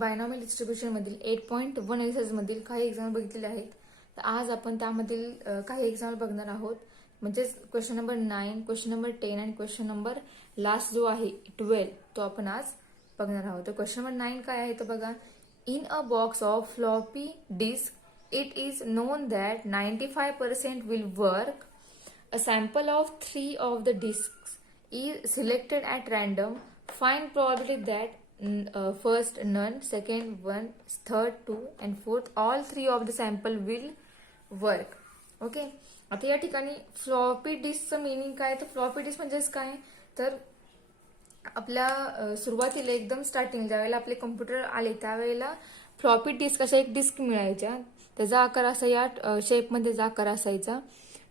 Binomial डिस्ट्रीब्युशनमधील 8.1 एक्झाममधील काही exam बघितलेले आहेत. तर आज आपण त्यामधील काही एक्झाम बघणार आहोत. म्हणजेच क्वेश्चन नंबर 9, क्वेश्चन नंबर 10 आणि क्वेश्चन नंबर लास्ट जो आहे 12 तो आपण आज बघणार आहोत. तर क्वेश्चन नंबर 9 काय आहे तर बघा. In a box of floppy disk it is known that 95% will work. A sample of 3 of the discs is selected at random. Find probability that first none, second one, third two, and fourth all 3 of the sample will work. Okay. आता या ठिकाणी floppy डिस्कचं meaning काय तर floppy disk म्हणजेच काय तर आपल्या सुरुवातीला एकदम स्टार्टिंग ज्यावेळेला आपले कम्प्युटर आले त्यावेळेला फ्लॉपी डिस्क अशा एक डिस्क मिळायच्या. त्याचा आकार असा या शेपमध्ये आकार असायचा.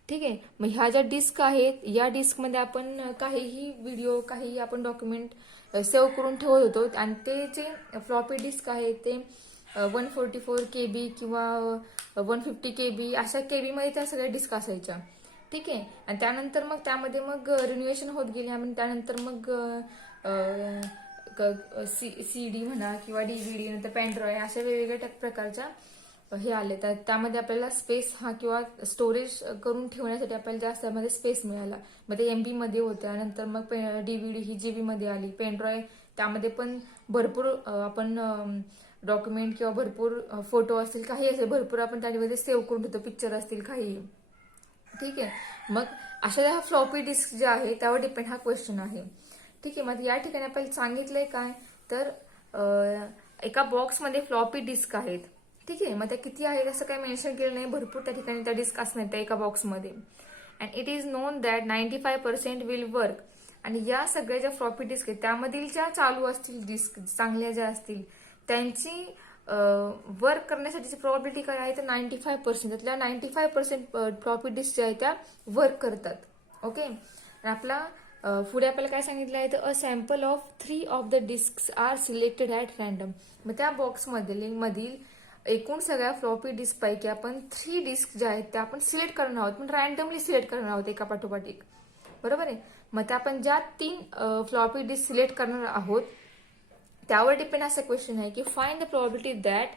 ठीक आहे. मग ह्या ज्या डिस्क आहेत या डिस्कमध्ये आपण काहीही व्हिडिओ काहीही आपण डॉक्युमेंट सेव्ह करून ठेवत होतो आणि ते जे फ्लॉपी डिस्क आहे ते 144 KB किंवा 150 KB अशा KB त्या सगळ्या डिस्क असायच्या. ठीक आहे. आणि त्यानंतर मग त्यामध्ये मग रिन्युएशन होत गेली आणि त्यानंतर मग CD म्हणा किंवा DVD नंतर पेनड्राईव्ह अशा वेगवेगळ्या प्रकारच्या हे आले. तर त्यामध्ये आपल्याला स्पेस हा किंवा स्टोरेज करून ठेवण्यासाठी आपल्याला जास्त त्यामध्ये स्पेस मिळाला. मग ते MB मध्ये होत्या. नंतर मग DVD ही GB मध्ये आली. पेनड्राईव्ह त्यामध्ये पण भरपूर आपण डॉक्युमेंट किंवा भरपूर फोटो असतील काही असेल भरपूर आपण त्यामध्ये सेव्ह करून ठेवतो. पिक्चर असतील काही. ठीक आहे. मग अशा ह्या फ्लॉपी डिस्क ज्या आहे त्यावर डिपेंड हा क्वेश्चन आहे. ठीक आहे. मग या ठिकाणी आपल्याला सांगितलंय काय तर एका बॉक्समध्ये फ्लॉपी डिस्क आहेत. ठीक आहे. मग त्या किती आहेत असं काही मेन्शन केलं नाही. भरपूर त्या ठिकाणी त्या डिस्क असणार त्या एका बॉक्समध्ये. And it is known that 95% will work. आणि या सगळ्या ज्या फ्लॉपी डिस्क आहेत त्यामधील ज्या चालू असतील डिस्क चांगल्या ज्या असतील त्यांची वर्क करण्यासाठीची प्रॉबिलिटी काय आहे तर 95%. त्यातल्या 95% फ्लॉपी डिस्क ज्या आहेत त्या वर्क करतात. ओके. आपला पुढे आपल्याला काय सांगितलं आहे तर a sample of 3 of the disc are selected at random. मग त्या बॉक्समधील एकूण सगळ्या फ्लॉपी डिस्क पैकी आपण 3 डिस्क ज्या आहेत त्या आपण सिलेक्ट करणार आहोत. पण रँडमली सिलेक्ट करणार आहोत एका पाठोपाठ एक. बरोबर आहे. मग त्या आपण ज्या 3 फ्लॉपी डिस्क सिलेक्ट करणार आहोत त्यावर डिपेंड असा क्वेश्चन आहे की find the probability that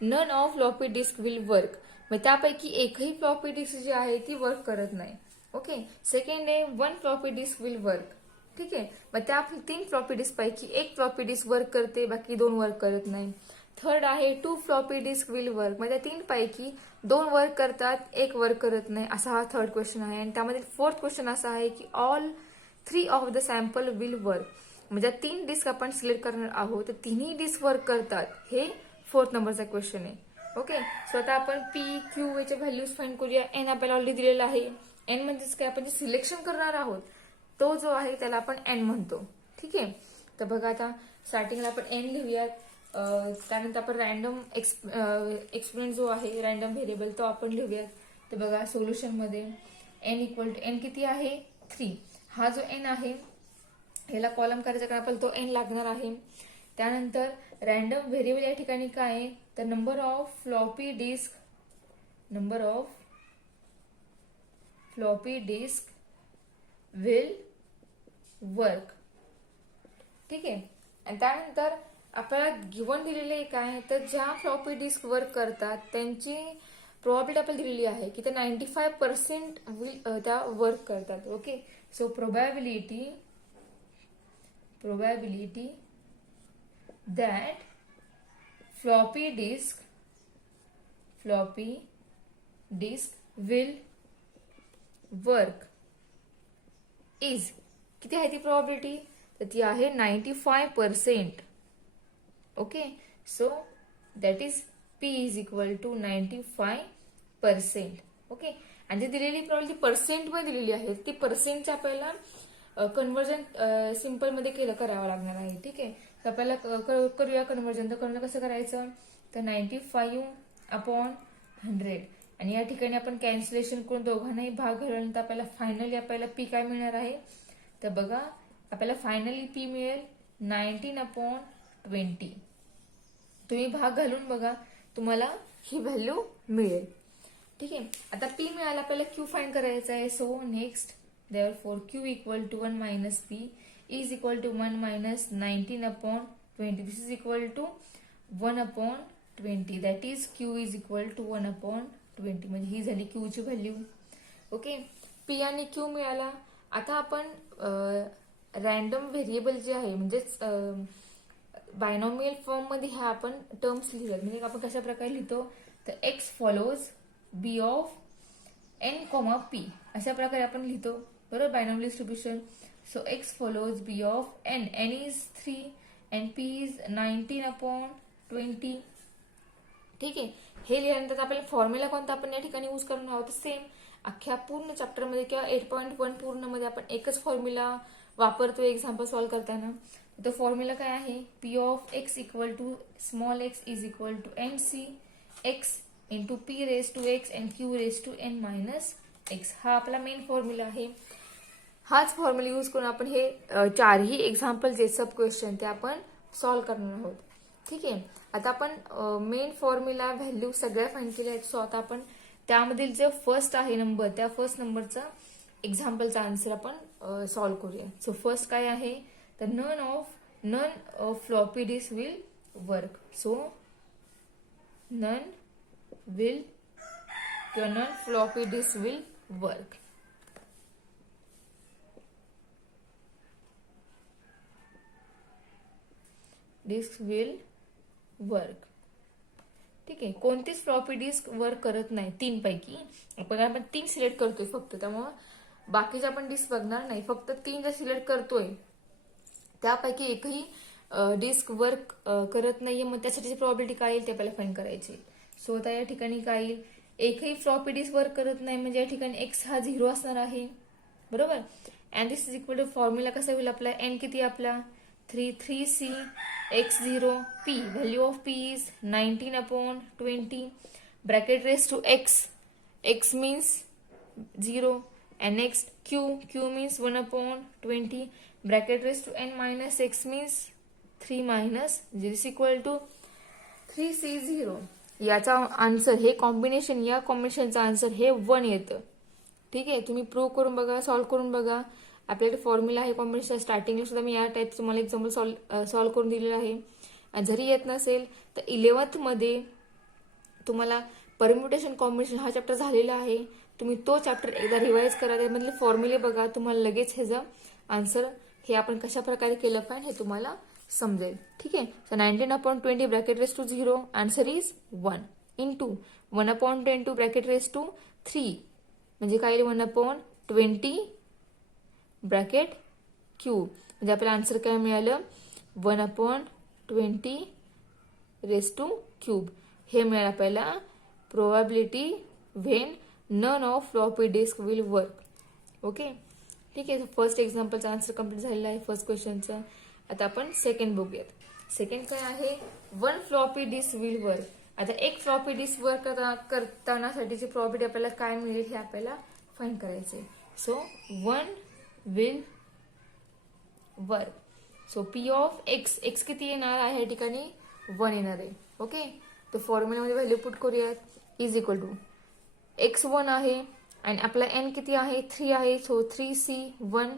none of floppy disk will work. मग त्यापैकी एकही फ्लॉपी डिस्क जी आहे ती वर्क करत नाही. ओके. सेकंड आहे 1 फ्लॉपी डिस्क विल वर्क. ठीक आहे. मग त्या 3 फ्लॉपी डिस्क पैकी एक फ्लॉपी डिस्क वर्क करते बाकी 2 वर्क करत नाही. थर्ड आहे 2 फ्लॉपी डिस्क विल वर्क. म्हणजे 3 पैकी 2 वर्क करतात 1 वर्क करत नाही असा हा थर्ड क्वेश्चन आहे. आणि त्यामध्ये फोर्थ क्वेश्चन असा आहे की all 3 of the sample will work. म्हणजे 3 डिस्क आपण सिलेक्ट करणार आहोत तर तिन्ही डिस्क वर्क करतात हे फोर्थ नंबरचा क्वेश्चन आहे. ओके. सो आता आपण PQ याचे व्हॅल्यूज फाइंड करूया. N आपल्याला ऑलरेडी दिलेला आहे. N म्हणजेच काय आपण जे सिलेक्शन करणार आहोत तो जो आहे त्याला आपण N म्हणतो. ठीक आहे. तर बघा आता स्टार्टिंगला आपण N लिहूयात. त्यानंतर आपण रँडम एक्सपेरिमेंट जो आहे रँडम व्हेरिएबल तो आपण लिहूयात. तर बघा सोल्युशन मध्ये N इक्वल टू N किती आहे 3. हा जो N आहे याला कॉलम करायचा कारण आपल्याला तो N लागणार आहे. त्यानंतर रँडम व्हेरिएबल या ठिकाणी काय आहे तर number of floppy disk will work. ठीक आहे. आणि त्यानंतर आपल्याला गिवन दिलेले काय तर ज्या फ्लॉपी डिस्क वर्क करतात त्यांची प्रोबॅबिलिटी आपल्याला दिलेली आहे की ते 95% विल त्या वर्क करतात. Okay. So probability that floppy disk will work is किती आहे ती प्रोबॅबिलिटी तर ती आहे 95%. Okay. So that is P is equal to 95%. Okay. आणि जी दिलेली प्रोबॅबिलिटी पर्सेंट मध्ये दिलेली आहे ती पर्सेंटच्या आपल्याला कन्व्हर्जन सिम्पल मध्ये करावं लागणार आहे. ठीक आहे. तर आपल्याला करूया कन्व्हर्जन. तर कन्व्हर्जन कसं करायचं तर 95/100. आणि या ठिकाणी आपण कॅन्सलेशन करून दोघांनाही भाग घालून आपल्याला फायनली आपल्याला P काय मिळणार आहे तर बघा आपल्याला फायनली P मिळेल 19/20. तुम्ही भाग घालून बघा तुम्हाला ही व्हॅल्यू मिळेल. ठीक आहे. आता P मिळाला आपल्याला Q फाइंड करायचा आहे. So next therefore Q equal to 1 minus P is equal to 1 minus 19/20. This is equal to 1/20 that is Q is equal to 1/20 म्हणजे ही झाली क्यूची व्हॅल्यू. ओके, पी आणि क्यू मिळाला. आता आपण रॅन्डम व्हेरिएबल जे आहे म्हणजेच बायनॉमियल फॉर्म मध्ये ह्या आपण टर्म्स लिहितात. म्हणजे आपण कशा प्रकारे लिहितो तर X follows B of N comma P अशा प्रकारे आपण लिहितो बरोबर binomial distribution. So X follows B of N, N is 3 and P is 19/20. ठीक आहे, हे लिहिल्यानंतर आपल्याला फॉर्म्युला कोणता आपण या ठिकाणी यूज करणार आहोत सेम अख्ख्या पूर्ण चॅप्टरमध्ये किंवा 8.1 पूर्ण मध्ये आपण एकच फॉर्म्युला वापरतो एक्झाम्पल सॉल्व्ह करताना. तो फॉर्म्युला काय आहे P of X equal to small X is equal to N C X into P raise to X and Q raise to N minus X. हा आपला मेन फॉर्म्युला आहे. हाच formula use करून आपण हे चारही एक्झाम्पल जे सब क्वेश्चन ते आपण सॉल्व्ह करणार आहोत. ठीक आहे, आता आपण मेन फॉर्म्युला व्हॅल्यू सगळ्या फाइंड केल्या आहेत. सो आता आपण त्यामधील जे फर्स्ट आहे नंबर त्या फर्स्ट नंबरचा एक्झाम्पलचा आन्सर आपण सॉल्व्ह करूया. सो फर्स्ट काय आहे तर none of floppy disk will work. So none floppy disk will work. Disk will work. ठीक आहे, कोणतीच फ्लॉपी डिस्क वर्क करत नाही तीन पैकी. आपण 3 सिलेक्ट करतोय फक्त, त्यामुळे बाकीचे आपण डिस्क बघणार नाही. फक्त 3 ज्या सिलेक्ट करतोय त्यापैकी एकही डिस्क वर्क करत नाहीये. मग त्यासाठीची प्रॉबिलिटी काय येईल ते आपल्याला फाइंड करायची. सो आता या ठिकाणी काय येईल एकही फ्लॉपी डिस्क वर्क करत नाही म्हणजे या ठिकाणी एक्स हा 0 असणार आहे बरोबर. And this is equal to formula कसा होईल आपला एन किती आपला 3c x0 p value of p is 19/20 bracket raised to x means 0 and next q means 1/20 bracket raised to n minus x means 3 minus 0 is equal to 3c0. याचा answer हे combination या कॉम्बिनेशनचा answer हे 1 येतं. ठीक आहे, तुम्ही prove करून बघा सॉल्व्ह करून बघा. आपल्याकडे फॉर्म्युला आहे कॉम्बिनेशन स्टार्टिंगला सुद्धा मी या टाईप तुम्हाला एक्झाम्पल सॉल्व्ह करून दिलेलं आहे. जरी येत नसेल तर 11th मध्ये तुम्हाला परम्युटेशन कॉम्बिनेशन हा चॅप्टर झालेला आहे. तुम्ही तो चॅप्टर एकदा रिवाइज करा, त्यामधले फॉर्म्युले बघा, तुम्हाला लगेच ह्याचं आन्सर हे आपण कशा प्रकारे केलं पाहिजे हे तुम्हाला समजेल. ठीक आहे, so 19/20 bracket raise to 0 answer is 1 into 1/22 bracket raise to 3 म्हणजे काय 1/20 ब्रॅकेट क्यूब म्हणजे आपल्याला आन्सर काय मिळालं 1/20 रेस टू क्यूब. हे मिळालं आपल्याला probability when none of floppy disk will work. Okay, ठीक आहे, फर्स्ट एक्झाम्पलचा आन्सर कम्प्लीट झालेला आहे फर्स्ट क्वेश्चनचा. आता आपण सेकंड बघूयात. सेकंड काय आहे 1 फ्लॉपी डिस्क विल वर्क. आता एक फ्लॉपी डिस्क वर्क करताना साठीची प्रॉबिलिटी आपल्याला काय मिळेल हे आपल्याला फाइंड करायचे. So 1 will work. So P of x, x किती येणार आहे या ठिकाणी 1 येणार आहे. ओके, तर फॉर्म्युलामध्ये व्हॅल्यू पुट करूयात इज इक्वल टू x1 आहे आणि आपला n किती आहे 3 आहे. So 3c1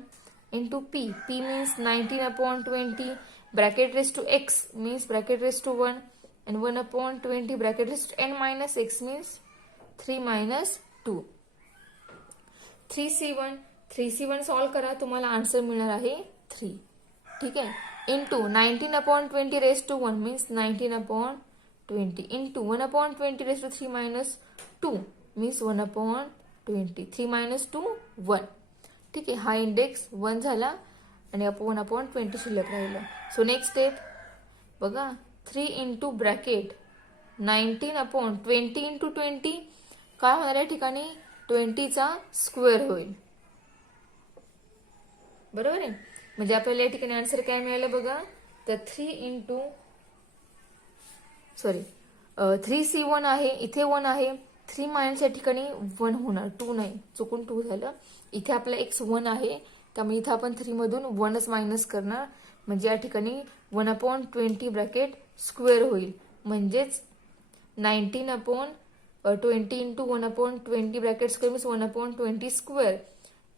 into p, p means 19/20 bracket raise to x means bracket raise to 1 and 1/20 bracket raise to n minus x means 3 minus 2. 3c1 solve करा, तुम्हाला answer मिळणार आहे 3. ठीक आहे, into 19/20 raise to 1 means 19/20 into 1/20 raise to 3 minus 2 means 1/20 3 minus 2 1. ठीक आहे, हा index 1 झाला आणि आपण 1/20 शिल्लक राहिलं. सो नेक्स्ट स्टेप बघा 3 इंटू ब्रॅकेट 19/20 इंटू 20 काय होणार या ठिकाणी 20चा स्क्वेअर होईल बरोबर आहे. म्हणजे आपल्याला या ठिकाणी आन्सर काय मिळालं बघा तर 3c1 आहे इथे 1 आहे 3 मायनस या ठिकाणी 1 होणार 2 नाही चुकून 2 झालं. इथे आपला x 1 आहे त्यामुळे इथे आपण 3 मधून 1च मायनस करणार म्हणजे या ठिकाणी 1/20 ब्रॅकेट स्क्वेअर होईल म्हणजेच 19/20 into 1/20 bracket square means 1/20 square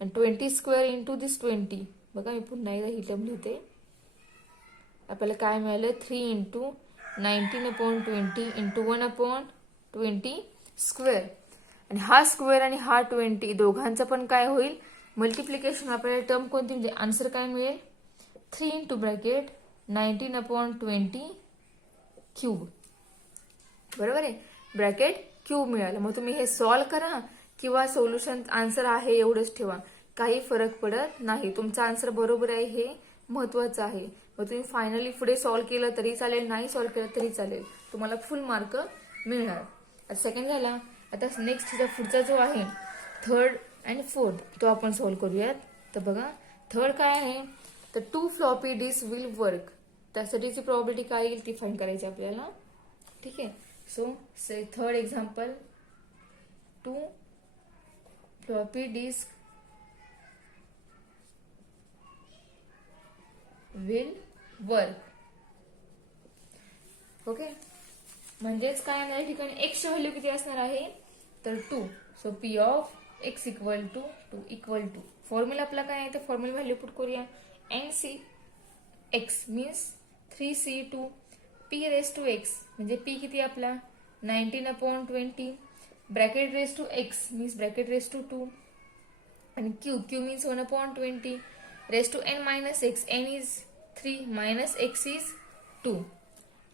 आणि 20 स्क्वेअर इंटू दिस 20. बघा मी पुन्हा एकदा ही टर्म लिहिते. आपल्याला काय मिळालं 3 इंटू 19/20 इंटू 1/20 स्क्वेअर. आणि हा स्क्वेअर आणि हा 20 दोघांचं पण काय होईल मल्टिप्लिकेशन. आपल्याला टर्म कोणती म्हणजे आन्सर काय मिळेल 3 इंटू ब्रॅकेट 19/20 क्यूब. बरोबर आहे, ब्रॅकेट क्यूब मिळालं. मग तुम्ही हे सॉल्व करा किंवा सोल्युशन आन्सर आहे एवढंच ठेवा, काही फरक पडत नाही. तुमचा आन्सर बरोबर आहे हे महत्वाचं आहे. मग तुम्ही फायनली पुढे सॉल्व केलं तरी चालेल, नाही सॉल्व केलं तरी चालेल, तुम्हाला फुल मार्क मिळणार. आता सेकंड झाला. आता नेक्स्ट पुढचा जो आहे थर्ड आणि फोर्थ तो आपण सॉल्व करूयात. तर बघा थर्ड काय आहे तर 2 फ्लॉपी डिस्क विल वर्क. त्यासाठीची प्रॉबिलिटी काय येईल ती फाइंड करायची आपल्याला. ठीक आहे, so say third example 2 floppy disk will work. Okay, म्हणजेच काय या ठिकाणी एक्सची व्हॅल्यू किती असणार आहे तर 2. So P of X equal to 2 equal to formula आपला काय आहे तर फॉर्म्युला व्हॅल्यू पुट करूया. N C X means 3c2 P raise to X म्हणजे पी किती आपला 19/20 bracket raise to X means bracket raise to 2 आणि Q Q means 1/20 raise to N minus X. N is 3 minus X is 2.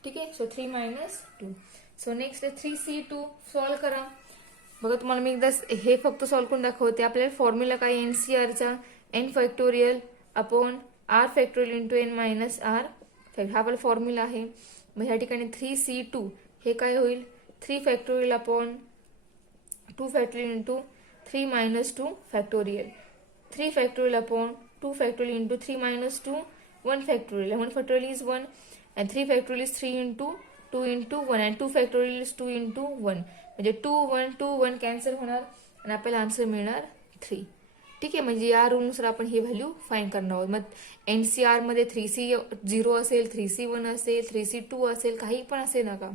ठीक आहे, so 3 minus 2. So next 3c2 solve करा. बघा तुम्हाला मी एकदा हे फक्त सॉल्व करून दाखवते. आपल्याला फॉर्म्युला काय एनसीआरचा n factorial upon r factorial into n minus r हा आपला फॉर्म्युला आहे. मग ह्या ठिकाणी 3c2 हे काय होईल 3 factorial upon 2 factorial into 3 minus 2 factorial. 3 factorial upon 2 factorial into 3 minus 2 1 factorial. 1 factorial is 1 and 3 factorial is 3 into 2 into 1 and 2 factorial is 2 into 1 म्हणजे 2 1 2 1 कॅन्सल होणार आणि आपल्याला आन्सर मिळणार 3. ठीक आहे, म्हणजे या रूलनुसार आपण ही व्हॅल्यू फाइंड करणार आहोत. मग एनसीआर मध्ये 3c0 असेल 3c1 असेल 3c2 असेल काही पण असेल नका,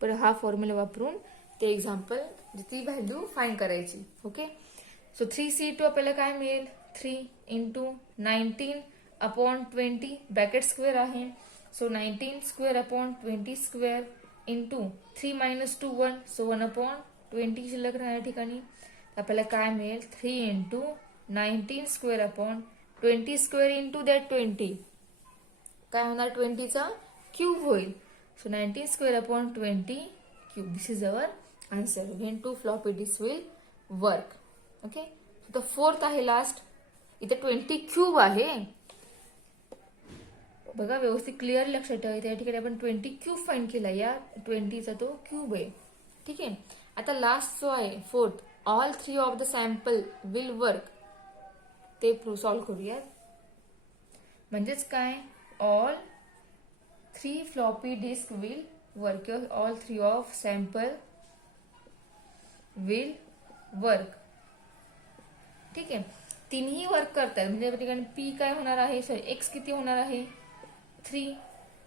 पण हा फॉर्म्युला वापरून ते एक्झाम्पल ती व्हॅल्यू फाइंड करायची. ओके, सो 3c2 आपल्याला काय मिळेल 3 इंटू 19/20 ब्रॅकेट स्क्वेअर आहे. So 19 square upon 20 square into 3 minus 2 1 so 1/20 शिल्लक राहण्या ठिकाणी आपल्याला काय मिळेल 3 into 19 square upon 20 square into that 20 काय होणार 20चा क्यूब होईल. So 19 square upon 20 cube. This is our answer when 2 floppy disk will work. Okay, तर फोर्थ आहे लास्ट. इथे 20 क्यूब आहे बघा व्यवस्थित क्लिअर लक्षात ठेवा. त्या ठिकाणी आपण 20 क्यूब फाइंड केला, या 20चा तो क्यूब आहे. ठीक आहे, आता लास्ट जो आहे fourth all 3 of the sample will work ते सॉल्व करूयात. म्हणजेच काय all 3 floppy disk will work. All 3 of sample will work. ठीक आहे, तिन्ही वर्क करतात म्हणजे त्या ठिकाणी पी काय होणार आहे सॉरी एक्स किती होणार आहे 3.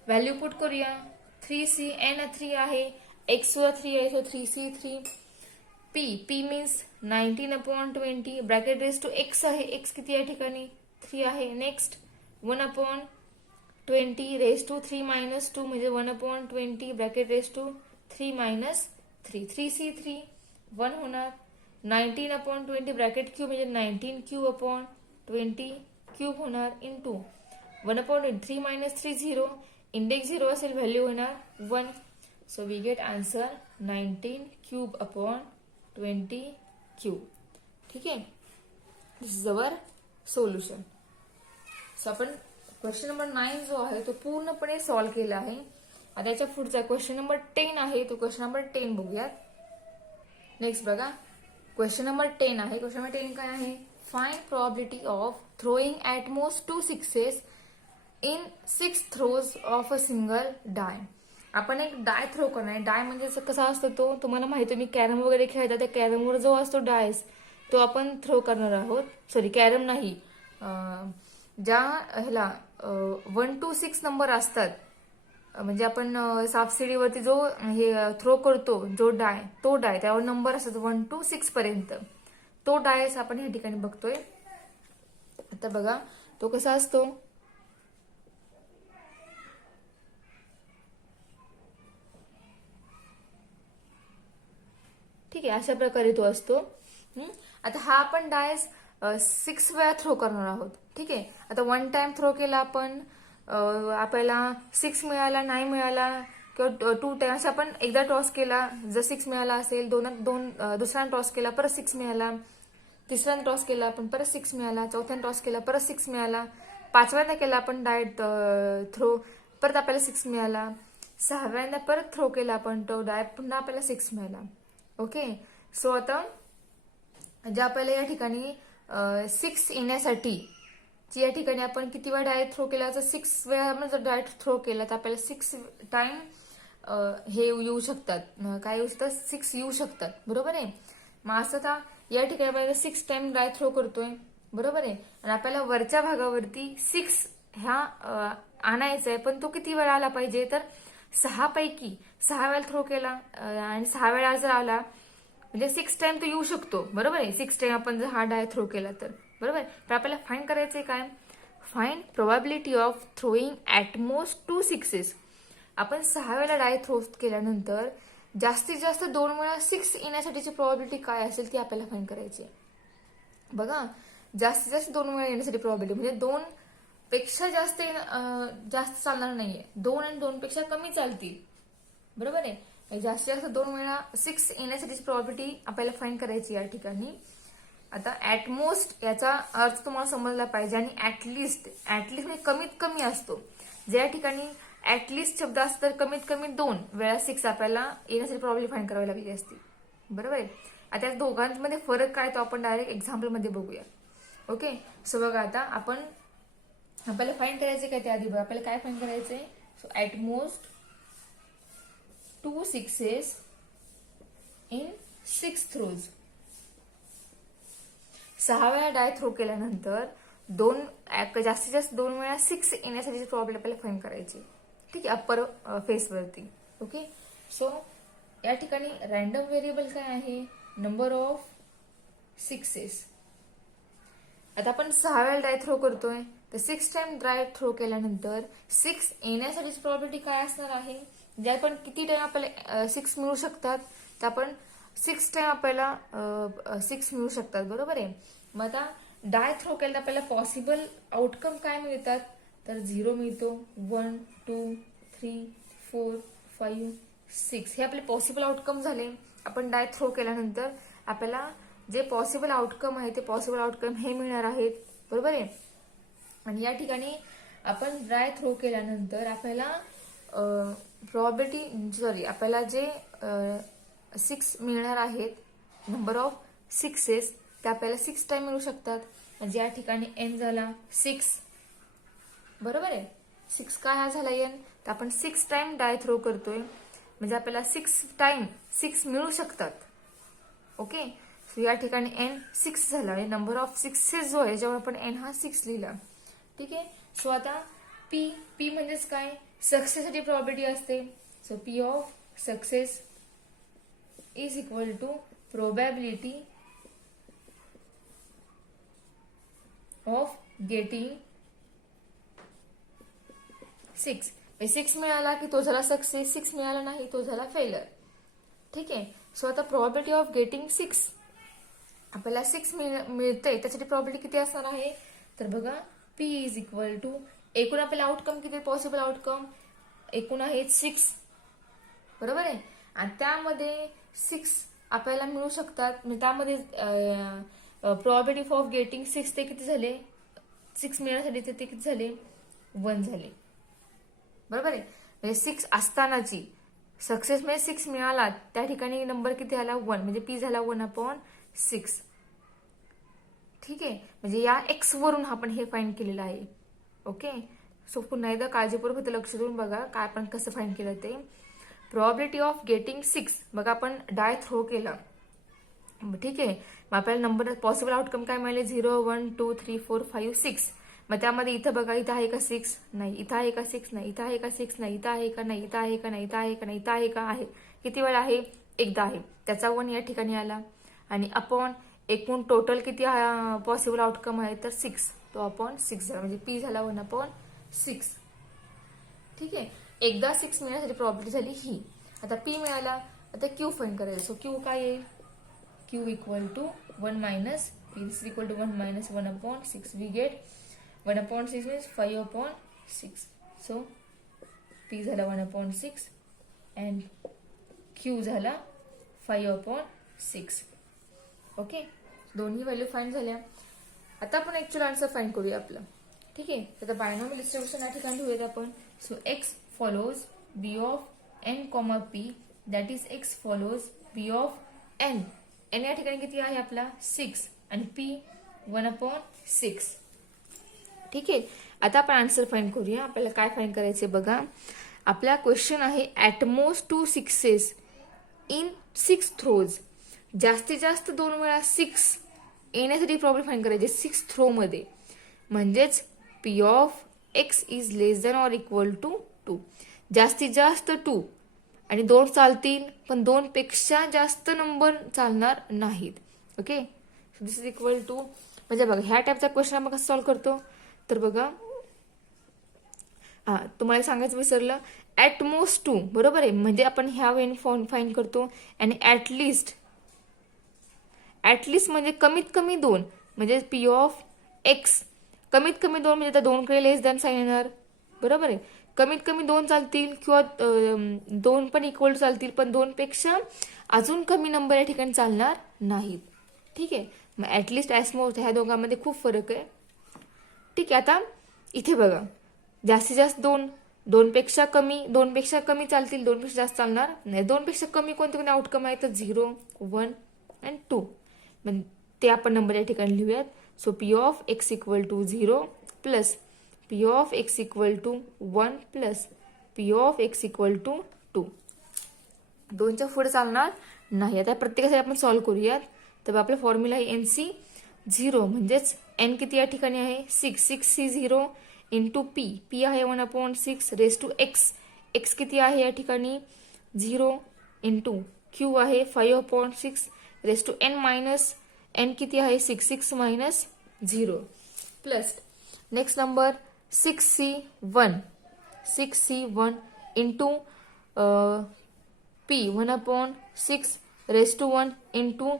व्हॅल्यू पुट करूया 3c एन 3 आहे एक्स सुद्धा 3 आहे so 3c3 P means 19/20 bracket raise to X आहे. एक्स किती या ठिकाणी 3 आहे. नेक्स्ट 1/20 रेस टू 3 मायनस 2 म्हणजे 1/20 bracket raise to 3 minus 3 3c3 1 होणार. 19/20 ब्रॅकेट क्यूब म्हणजे 19 क्यूब अपॉन 20 क्यूब होणार इंटू 1/3 मायनस 3 0 इंडेक्स 0 असेल व्हॅल्यू होणार 1. So we get answer 19 cube upon 20 cube. ठीक आहे, this is our solution. So आपण क्वेश्चन नंबर 9 जो आहे तो पूर्णपणे सॉल्व्ह केला आहे. आता याच्या पुढचा क्वेश्चन नंबर 10 आहे तो क्वेश्चन नंबर 10 बघूयात. नेक्स्ट बघा क्वेश्चन नंबर 10 आहे. क्वेश्चन नंबर 10 काय आहे find probability of throwing at most 2 sixes in 6 throws of a single die. आपण एक डाय थ्रो करणार आहे. डाय म्हणजे कसा असतो तो तुम्हाला माहिती, मी कॅरम वगैरे खेळता त्या कॅरमवर जो असतो डायस तो आपण थ्रो करणार आहोत. सॉरी कॅरम नाही, ज्या ह्याला 1 to 6 नंबर असतात म्हणजे आपण सापशिडीवरती जो हे थ्रो करतो जो डाय तो डाय त्यावर नंबर असतात 1 to 6 पर्यंत तो डायस आपण ह्या ठिकाणी बघतोय. आता बघा तो कसा असतो ठीक आहे, अशा प्रकारे तो असतो. आता हा आपण डायस 6 वेळा थ्रो करणार आहोत. ठीक आहे, आता 1 टाइम थ्रो केला आपण, आपल्याला 6 मिळाला, नाही मिळाला किंवा 2 टाइम असं आपण एकदा टॉस केला, जर 6 मिळाला असेल, दुसऱ्या टॉस केला परत 6 मिळाला, तिसऱ्यांदा टॉस केला आपण परत 6 मिळाला, चौथ्यांदा टॉस केला परत 6 मिळाला, 5व्यांदा केला आपण डायट थ्रो परत आपल्याला 6 मिळाला, 6व्यांदा परत थ्रो केला आपण तो डायट पुन्हा आपल्याला 6 मिळाला. ओके, सो आता जे आपल्याला या ठिकाणी 6 येण्यासाठी या ठिकाणी आपण किती वेळा डायट थ्रो केला, तर 6 वेळा आपण जर डायट थ्रो केला तर आपल्याला 6 टाइम हे येऊ शकतात, काय येऊ शकतात, 6 येऊ शकतात. बरोबर आहे. मग असं आता या ठिकाणी आपल्याला 6 टाइम डायट थ्रो करतोय. बरोबर आहे. आणि आपल्याला वरच्या भागावरती 6 ह्या आणायचा आहे, पण तो किती वेळा आला पाहिजे, तर 6 पैकी 6 वेळा थ्रो केला आणि 6 वेळा जर आला म्हणजे 6 टाइम तो येऊ शकतो. बरोबर आहे. 6 टाइम आपण जर हा डाय थ्रो केला तर. बरोबर. तर आपल्याला फाइंड करायचंय काय, find probability of throwing at most 2 6. आपण 6 वेळा डाय थ्रो केल्यानंतर जास्तीत जास्त 2 वेळा 6 येण्यासाठीची प्रोबॅबिलिटी काय असेल ती आपल्याला फाइंड करायची आहे. बघा, जास्तीत जास्त 2 वेळा येण्यासाठी प्रोबॅबिलिटी म्हणजे 2 पेक्षा जास्त चालणार नाहीये, 2 आणि 2 पेक्षा कमी चालतील. बरोबर आहे. जास्तीत जास्त 2 वेळा 6 येण्यासाठीची प्रोबॅबिलिटी आपल्याला फाइंड करायची या ठिकाणी. आता ऍट मोस्ट याचा अर्थ तुम्हाला समजला पाहिजे, आणि ऍटलिस्ट म्हणजे कमीत कमी असतो. ज्या ठिकाणी ऍटलिस्ट शब्द असतो तर कमीत कमी 2 वेळा 6 आपल्याला येण्यासाठी प्रोबॅबिलिटी फाइंड करावी लागली असती. बरोबर आहे. आता या दोघांमध्ये फरक काय तो आपण डायरेक्ट एक्झाम्पल मध्ये बघूया. ओके, सो बघा आता आपल्याला फाइंड करायचे काय त्या आधी बघा, आपल्याला काय फाइंड करायचंय. So at most 2 6s in 6 throws. 6 वेळा डाय थ्रो केल्यानंतर जास्तीत जास्त 2 वेळा 6 येण्यासाठी प्रॉब्लेम आपल्याला फाइंड करायची. ठीक आहे, अप्पर फेसवरती. ओके, सो या ठिकाणी रॅन्डम व्हेरिएबल काय आहे, नंबर ऑफ 6s. आता आपण 6 वेळा डाय थ्रो करतोय, तर 6 टाइम डाय थ्रो केल्यानंतर 6 येण्यासाठीची प्रोबॅबिलिटी काय असणार आहे, जे आपण किती टाइम आपल्याला 6 मिळू शकतात, तर आपण 6 टाइम आपल्याला 6 मिळू शकतात. बरोबर आहे. मग आता डाय थ्रो केला तर आपल्याला पॉसिबल आउटकम काय मिळतात, तर 0 मिळतो, 1 2 3 4 5 6 हे आपले पॉसिबल आउटकम झाले. आपण डाय थ्रो केल्यानंतर आपल्याला जे पॉसिबल आउटकम आहे ते पॉसिबल आउटकम हे मिळणार आहेत. बरोबर आहे. आणि या ठिकाणी आपण डाय थ्रो केल्यानंतर आपल्याला आपल्याला जे 6 मिळणार आहेत, नंबर ऑफ 6s, ते आपल्याला 6 टाइम मिळू शकतात. म्हणजे या ठिकाणी n झाला 6. बरोबर आहे. 6 काय हा झाला n, तर आपण 6 टाइम डाय थ्रो करतोय म्हणजे आपल्याला 6 टाइम 6 मिळू शकतात. ओके, सो या ठिकाणी n 6 झाला आणि नंबर ऑफ 6s जो आहे जेव्हा आपण n हा 6 लिहिला. ठीक आहे. सो आता पी म्हणजेच काय, सक्सेससाठी प्रोबॅबिलिटी असते. So P of success is equal to probability of getting 6. 6 मिळाला की तो झाला सक्सेस, 6 मिळाला नाही तो झाला फेलर. ठीक आहे. सो आता प्रोबॅबिलिटी ऑफ गेटिंग 6, आपल्याला 6 मिळते त्यासाठी प्रोबॅबिलिटी किती असणार आहे, तर बघा P इज इक्वल टू एकूण आपल्याला आउटकम किती पॉसिबल आउटकम एकूण आहेत 6. बरोबर आहे. आणि त्यामध्ये 6 आपल्याला मिळू शकतात. म्हणजे त्यामध्ये प्रोबॅबिलिटी ऑफ गेटिंग 6 ते किती झाले, 6 मिळण्यासाठी ते किती झाले, 1 झाले. बरोबर आहे. म्हणजे 6 असतानाची सक्सेस मध्ये 6 मिळाला त्या ठिकाणी नंबर किती आला, 1, म्हणजे P झाला 1/6. ठीक आहे. म्हणजे या x वरून आपण हे फाइंड केलेलं आहे. ओके, सो पुन्हा एकदा काळजीपूर्वक लक्ष देऊन बघा काय आपण कसं फाइंड केलं ते. प्रोबॅबिलिटी ऑफ गेटिंग 6, बघा आपण डाय थ्रो केला. ठीक आहे. मग आपल्याला नंबर पॉसिबल आउटकम काय मिळाले, 0 1 2 3 4 5 6. मग त्यामध्ये इथं बघा, इथं आहे का 6, नाही. इथं आहे का 6, नाही. इथं आहे का 6, नाही. इथं आहे का, नाही. इथं आहे का, नाही. इथं आहे का, नाही. इथं आहे का, आहे. किती वेळा आहे, एकदा आहे. त्याचा 1 या ठिकाणी आला. आणि अपॉन एकूण टोटल किती पॉसिबल आउटकम आहे, तर 6, तो अपॉन 6 झाला. म्हणजे P झाला 1/6. ठीक आहे. एकदा 6 मिळण्यासाठी प्रोबॅबिलिटी झाली ही. आता P मिळाला, आता Q फाइंड करायचं. सो Q काय येईल, Q equal to 1 minus P. This is equal to 1 minus 1 upon 6. We get 1 upon 6 means 5 upon 6. So P झाला 1 upon 6 and Q झाला 5 upon 6. ओके, दोन्ही व्हॅल्यू फाइंड झाल्या. आता आपण ऍक्च्युअल आन्सर फाइंड करूया आपलं. ठीक आहे, आता बायनॉमियल डिस्ट्रीब्युशन या ठिकाणी ठेवूयात आपण. So x follows b of n, p. That is x follows b of n. n या ठिकाणी किती आहे आपला 6 आणि p 1 upon 6. ठीक आहे, आता आपण आन्सर फाइंड करूया. आपल्याला काय फाइंड करायचे बघा. आपला क्वेश्चन आहे at most 2 6s in 6 throws. जास्तीत जास्त 2 वेळा 6 येण्यासाठी प्रॉब्लेम फाइंड करायचे 6 थ्रो मध्ये. म्हणजेच p of x is less than or equal to 2. जास्तीत जास्त 2 आणि 2 चालतील पण 2 पेक्षा जास्त नंबर चालणार नाहीत. Okay, so this is equal to, म्हणजे बघा ह्या टाईपचा क्वेश्चन आपण कसं सॉल्व्ह करतो तर बघा, तुम्हाला सांगायचं विसरलं, ऍट मोस्ट 2 बरोबर आहे. म्हणजे आपण ह्या वेळी फाइंड करतो आणि ऍटलिस्ट म्हणजे कमीत कमी 2, म्हणजे p ऑफ x कमीत कमी 2 म्हणजे आता 2 कडे लेस दॅन साइन येणार. बरोबर आहे, कमीत कमी 2 चालतील किंवा 2 पण इक्वल चालतील पण 2 पेक्षा अजून कमी नंबर या ठिकाणी चालणार नाहीत. ठीक आहे, मग ऍटलिस्ट ऍसमोस्ट ह्या दोघांमध्ये खूप फरक आहे. ठीक आहे, आता इथे बघा जास्तीत जास्त 2 पेक्षा कमी चालतील, 2 पेक्षा जास्त चालणार नाही. 2 पेक्षा कमी कोणते आउटकम आहे तर 0, 1 आणि 2. मग ते आपण नंबर या ठिकाणी लिहूयात. So p of x equal to 0 plus p of x equal to 1 plus p of x equal to 2. 2च्या पुढे चालणार नाही. आता प्रत्येकासाठी आपण सॉल्व्ह करूयात. तर आपला फॉर्म्युला आहे NC 0, म्हणजेच n किती या ठिकाणी आहे 6C0 इंटू p आहे 1 अपॉन 6 रेस टू x किती आहे या ठिकाणी 0 इंटू q आहे 5 upon 6 raise to n minus n किती आहे 6 minus 0 plus next number 6C1 into p 1 upon 6 raise to 1 into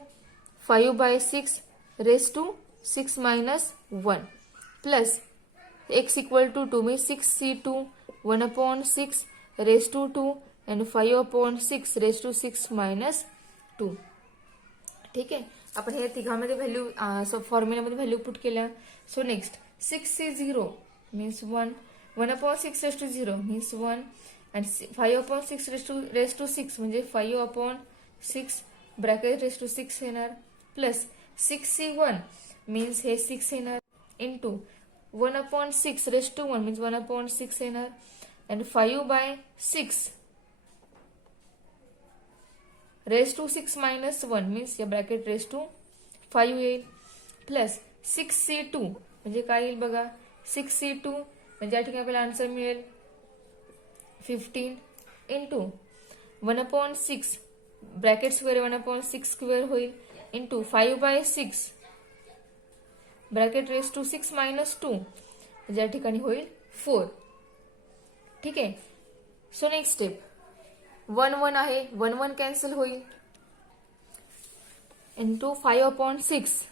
5/6 raise to 6 minus 1 plus x equal to 2 में 6C2 1 upon 6 raise to 2 and 5 upon 6 raise to 6 minus 2. ठीक आहे, आपण हे तिघांमध्ये value फॉर्म्युलामध्ये value put केल्या. So next 6C0 means 1 upon 6 raise to 0 means 1 and 5 upon 6 raise to 6 म्हणजे 5 upon 6 bracket raise to 6 येणार प्लस 6C1 मीन्स हे 6 येणार into 1 upon 6 raise to 1 means 1 upon 6 येणार and 5/6 raise to 6 minus 1 means या bracket raise to 5 येईल plus 6C2 म्हणजे काय येईल बघा 6C2 म्हणजे या ठिकाणी आपल्याला आन्सर मिळेल 15 into 1 upon 6 bracket square 1 upon 6 square होईल into 5/6 bracket raise to 6 minus 2 म्हणजे या ठिकाणी होईल 4. ठीक आहे, सो नेक्स्ट स्टेप 1 आहे 1 कॅन्सल होईल इंटू 5 अपॉन 6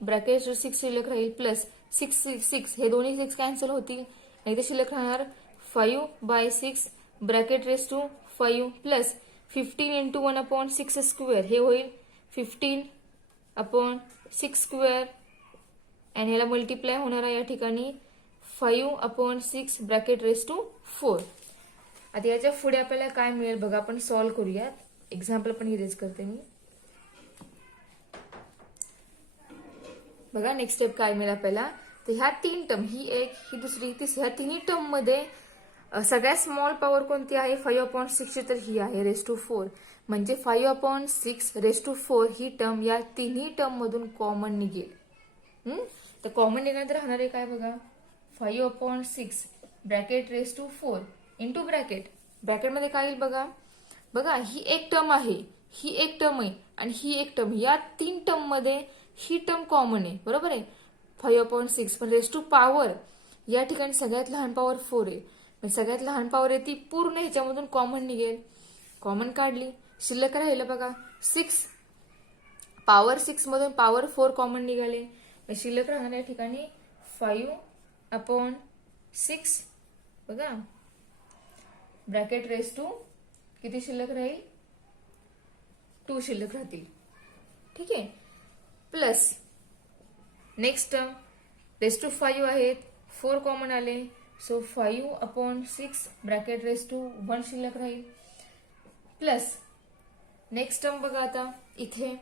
ब्रॅकेट 6 शिल्लक राहील प्लस 6 हे दोन्ही 6 कॅन्सल होतील आणि ते शिल्लक राहणार 5/6 bracket raise to 5 plus 15 into 1 upon 6 square हे होईल 15 अपॉन 6 स्क्वेअर आणि याला मल्टिप्लाय होणार आहे या ठिकाणी 5 अपॉन 6 ब्रॅकेट रेस टू 4. आता याच्या पुढे आपल्याला काय मिळेल बघा, आपण सॉल्व्ह करूयात. एक्झाम्पल पण इरेज करते मी. बघा नेक्स्ट स्टेप काय मिळेल आपल्याला. तर ह्या 3 टर्म ही एक ही दुसरी तिसरी ह्या तिन्ही टर्म मध्ये सगळ्यात स्मॉल पॉवर कोणती आहे 5 अपॉन 6 तर ही आहे रेस टू 4. म्हणजे 5 अपॉन 6 रेस टू 4 ही टर्म या तिन्ही टर्म मधून कॉमन निघेल. तर कॉमन निघाल्यानंतर राहणार आहे काय बघा 5 upon 6 bracket raise to 4 into ब्रॅकेटमध्ये काय येईल बघा ही एक टर्म आहे ही एक टर्म आहे आणि ही एक टर्म. या 3 टर्म मध्ये ही टर्म कॉमन आहे बरोबर आहे 5 अपॉन 6 पण रेस टू पॉवर या ठिकाणी सगळ्यात लहान पॉवर 4 आहे. सगळ्यात लहान पॉवर आहे ती पूर्ण ह्याच्यामधून कॉमन निघेल. कॉमन काढली शिल्लक राहिलं बघा 6 पॉवर 6 मधून पॉवर 4 कॉमन निघाले, शिल्लक राहणार या ठिकाणी 5/6 बघा, ब्रॅकेट रेस टू किती शिल्लक राहील, 2 शिल्लक राहतील. ठीक आहे. Plus next term raise to 5 आहेत, 4 कॉमन आले, सो 5/6 ब्रॅकेट रेस टू 1 शिल्लक राहील. प्लस नेक्स्ट टर्म बघा आता इथे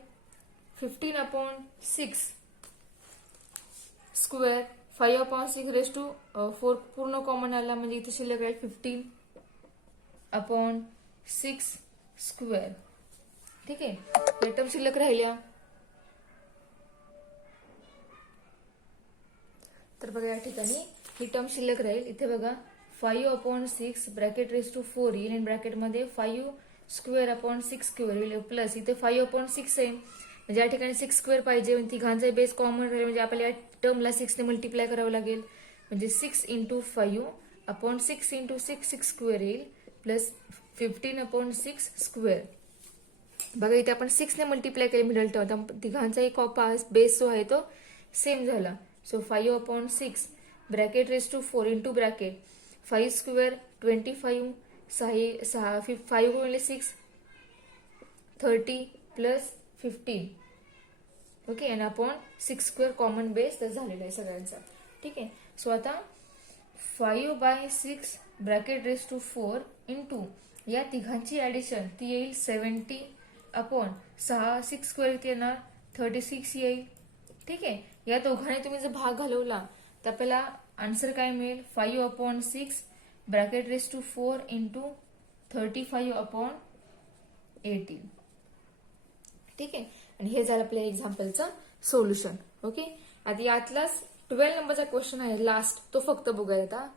15/6 स्क्वेअर, 5/6 रेस टू 4 पूर्ण कॉमन आला, म्हणजे इथे शिल्लक राहील 15/6 स्क्वेअर. ठीक आहे. हे टर्म शिल्लक राहिल्या. तर बघा या ठिकाणी ही टर्म शिल्लक राहील. इथे बघा 5/6 ब्रॅकेट रेस टू 4 येईल, आणि ब्रॅकेटमध्ये 5/6 स्क्वेअर येईल, प्लस इथे 5/6 आहे, म्हणजे या ठिकाणी 6 स्क्वेअर पाहिजे, तिघांचा बेस कॉमन राहील, म्हणजे आपल्याला या टर्मला 6 ने मल्टिप्लाय करावं लागेल, म्हणजे 6 × 5/6 × 6 स्क्वेअर येईल, प्लस 15/6 स्क्वेअर. बघा इथे आपण 6 ने मल्टिप्लाय केले मिडल टर्म, तिघांचाही बेस जो आहे तो सेम झाला. So 5/6 bracket raise to 4 into bracket 5 square 25, 5 गुणिले 6 30 प्लस 15. ओके. आणि आपण 6 स्क्वेअर कॉमन बेस तर झालेला आहे सगळ्यांचा. ठीक आहे. सो आता 5/6 ब्रॅकेट रेस टू 4 इंटू या तिघांची ऍडिशन ती येईल 70/6 स्क्वेअर येणार 36 येईल. ठीक आहे. या दोघांनी तुम्ही जर भाग घालवला तर आपल्याला आन्सर काय मिळेल, 5/6 ब्रॅकेट रेस टू 4 इंटू 35/18. ठीक आहे. आणि हे झालं आपल्या एक्झाम्पलचं सोल्युशन. ओके. आता यातलाच 12 नंबरचा क्वेश्चन आहे लास्ट, तो फक्त बघूया आता.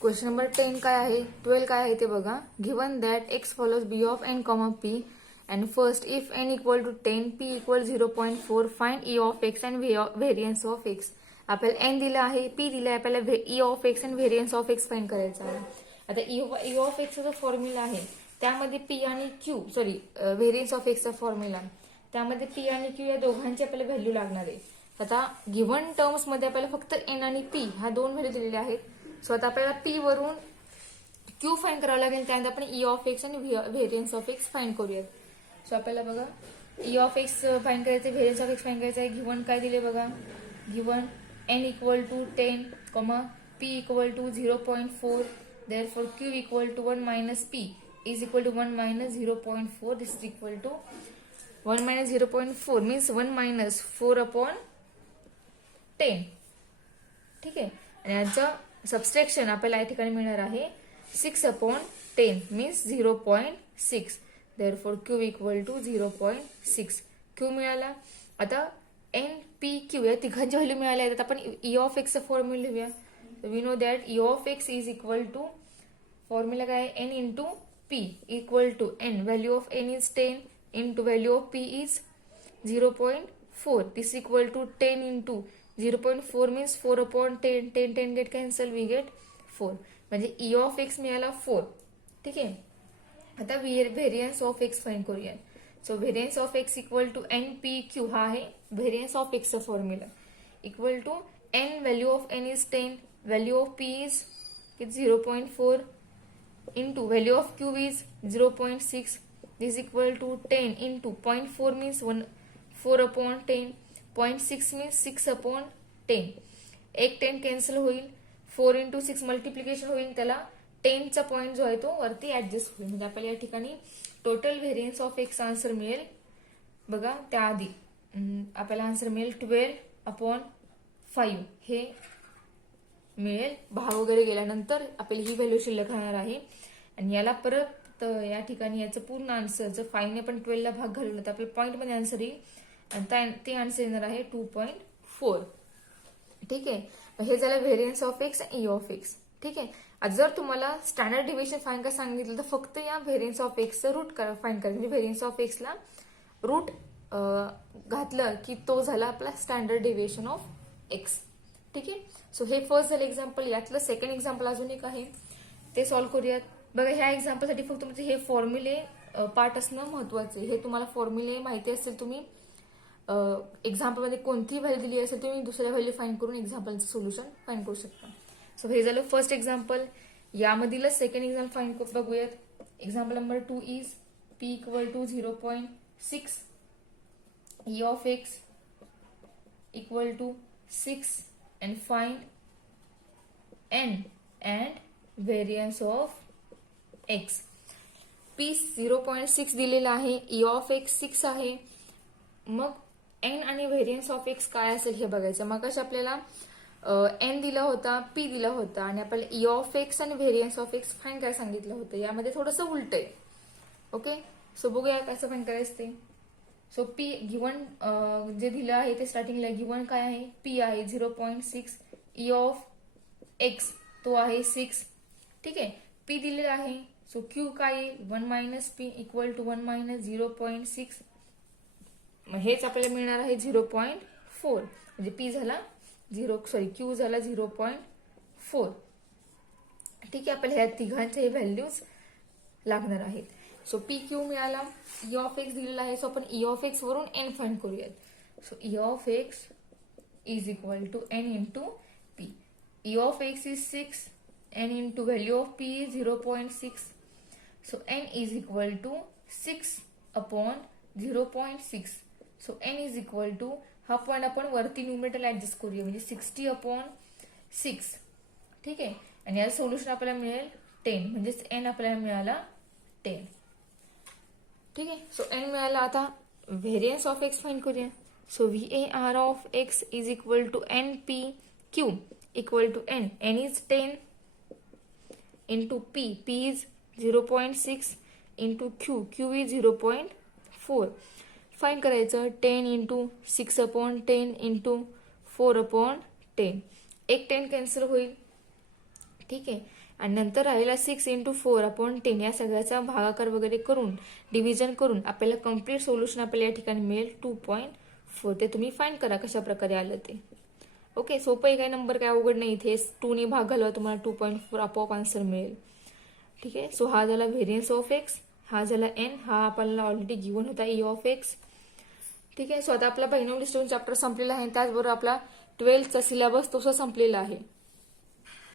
क्वेश्चन नंबर 10 काय आहे, 12 काय आहे ते बघा. Given that x follows b of n, p and first if n equal to 10 p equal 0.4 find e of x and variance of x. आपल्याला n दिला आहे, p दिला आहे, आपल्याला e of x and variance of x find करायचा आहे. आता e of x चा जो फॉर्म्युला आहे त्यामध्ये p आणि q व्हेरियन्स ऑफ x चा फॉर्म्युला, त्यामध्ये p आणि q या दोघांची आपल्याला व्हॅल्यू लागणार आहे. आता गिव्हन टर्म्स मध्ये आपल्याला फक्त n आणि p ह्या दोन व्हॅल्यू दिलेल्या आहेत. सो आता आपल्याला p वरून q फाइंड करावं लागेल, त्यानंतर आपण e of x आणि व्हेरियन्स ऑफ x फाइंड करूयात. सो आपल्याला बघा e of x फाइंड करायचं, व्हेरियन्स ऑफ x फाइंड करायचं आहे. गिव्हन काय दिले बघा, given n equal to 10, p equal to 0.4, therefore q equal to 1 minus p is equal to 1 minus 0.4. This is equal to 1 minus 0.4 means 1 minus 4/10. ठीक आहे. आणि याचं सबस्ट्रॅक्शन आपल्याला या ठिकाणी मिळणार आहे 6/10 means 0.6. therefore q equal to 0.6. q मिळाला. आता n, p, q या तिघांची व्हॅल्यू मिळाल्या आहेत. आपण e of x चा फॉर्म्युला लिहूया. We know that e of x is equal to, formula काय आहे, n इंटू p equal to n, value of n is 10 इंटू value of p is 0.4. This equal to 10 into 0.4 means 4/10. 10 get cancel, we get 4. म्हणजे e of x मिळाला 4. ठीक आहे. आता variance of x find करूया. So variance of x equal to n p q हा आहे variance of x चा formula. Equal to n, value of n is 10, value of p is 0.4 into value of q is 0.6. This equal to 10 into 0.4 means 4/10, 0.6 means 6/10. एक 10 cancel होईल, 4 into 6 multiplication होईल, त्याला 10 चा point जो आहे तो वरती ऍडजस्ट होईल. म्हणजे आपल्याला या ठिकाणी total variance of x answer मिळेल. बघा त्याआधी आपल्याला आन्सर मिळेल 12/5 हे मिळेल. भाग वगैरे गेल्यानंतर आपल्याला ही व्हॅल्यू शिल्लक राहणार आहे. आणि याला परत या ठिकाणी याचं पूर्ण आन्सर जर 5 ने पण 12 ला भाग घालवला तर आपल्या पॉईंट मध्ये आन्सर येईल, आणि ते आन्सर येणार आहे 2.4. ठीक आहे. हे झालं व्हेरियन्स ऑफ एक्स आणि ई ऑफ एक्स. ठीक आहे. आज जर तुम्हाला स्टँडर्ड डिव्हिजन फाइंड करायला सांगितलं तर फक्त या व्हेरियन्स ऑफ एक्सचं रूट फाइंड करायचं. म्हणजे व्हेरियन्स ऑफ एक्सला रूट घातलं की तो झाला आपला स्टँडर्ड डिव्हिएशन ऑफ एक्स. ठीक आहे. सो हे फर्स्ट झालं एक्झाम्पल. यातलं सेकंड एक्झाम्पल अजून एक आहे ते सॉल्व्ह करूयात. बघा ह्या एक्झाम्पलसाठी फक्त तुमचे हे फॉर्म्युले पार्ट असणं महत्वाचं आहे. हे तुम्हाला फॉर्म्युले माहिती असतील तुम्ही एक्झाम्पलमध्ये कोणती व्हॅल्यू दिली असेल तुम्ही दुसऱ्या व्हॅल्यू फाइंड करून एक्झाम्पलचं सोल्युशन फाइंड करू शकता. सो हे झालं फर्स्ट एक्झाम्पल. यामधील सेकंड एक्झाम्पल फाइंड बघूयात. Example number 2 is p equal to 0.6 e of x equal to 6 and find n and variance of x. p 0.6 दिलेला आहे, e of x 6 आहे. मग n आणि व्हेरियन्स ऑफ x काय असेल हे बघायचं. मग कशा आपल्याला n दिला होता, p दिला होता आणि आपल्याला e ऑफ x आणि व्हेरियन्स ऑफ x फाइंड करायला सांगितलं होतं. यामध्ये थोडंसं उलट आहे. ओके, सो बघूया कसं फाइंड करायचं ते. सो p गिवन जे दिलं आहे ते स्टार्टिंगला गिवन काय आहे, p आहे 0.6, e ऑफ x तो आहे 6. ठीक आहे, p दिलेला आहे. सो q काय आहे 1 minus p equal to 1 minus 0.6. हेच आपल्याला मिळणार आहे 0.4. म्हणजे p झाला q झाला 0.4. ठीक आहे, आपल्याला ह्या तिघांच्या व्हॅल्यूज लागणार आहेत. सो पी क्यू मिळाला. ई ऑफ एक्स दिलेला आहे, सो आपण ई ऑफ एक्स वरून एन फाइंड करूयात. So E of X is equal to N into P. E of X is 6, N into value of P is 0.6. So N is equal to 6 upon 0.6. So N is equal to हा point आपण वरती numerator adjust करूया, म्हणजे 60 upon 6. ठीक आहे, आणि याचं solution आपल्याला मिळेल 10, म्हणजेच एन आपल्याला मिळाला 10. ठीक आहे, सो एन मिळाला. आता व्हेरियन्स ऑफ एक्स फाइंड करूया. So VAR of X is equal to N P Q equal to N. N is 10 into P, P is 0.6 into Q, Q is 0.4. Find करायचं 10 into 6 upon 10 into 4 upon 10. एक 10 cancel होईल. ठीक आहे, आणि नंतर राहिला 6 into 4 upon 10. या सगळ्याचा भागाकार वगैरे करून डिव्हिजन करून आपल्याला कम्प्लीट सोल्युशन आपल्याला या ठिकाणी मिळेल 2.4. ते तुम्ही फाइंड करा कशा प्रकारे आलं ते. ओके, सोपं आहे, काही नंबर काय अवघड नाही. इथे 2 ने भाग घालवा, तुम्हाला 2.4 आपोआप आन्सर मिळेल. ठीक आहे, सो हा झाला व्हेरियन्स ऑफ एक्स, हा झाला एन, हा आपल्याला ऑलरेडी गिवन होता ई ऑफ एक्स. ठीक आहे, सो आता आपला बायनॉमियल डिस्ट्रीब्युशन चॅप्टर संपलेला आहे. त्याचबरोबर आपला 12th चा सिलेबस तसा संपलेला आहे.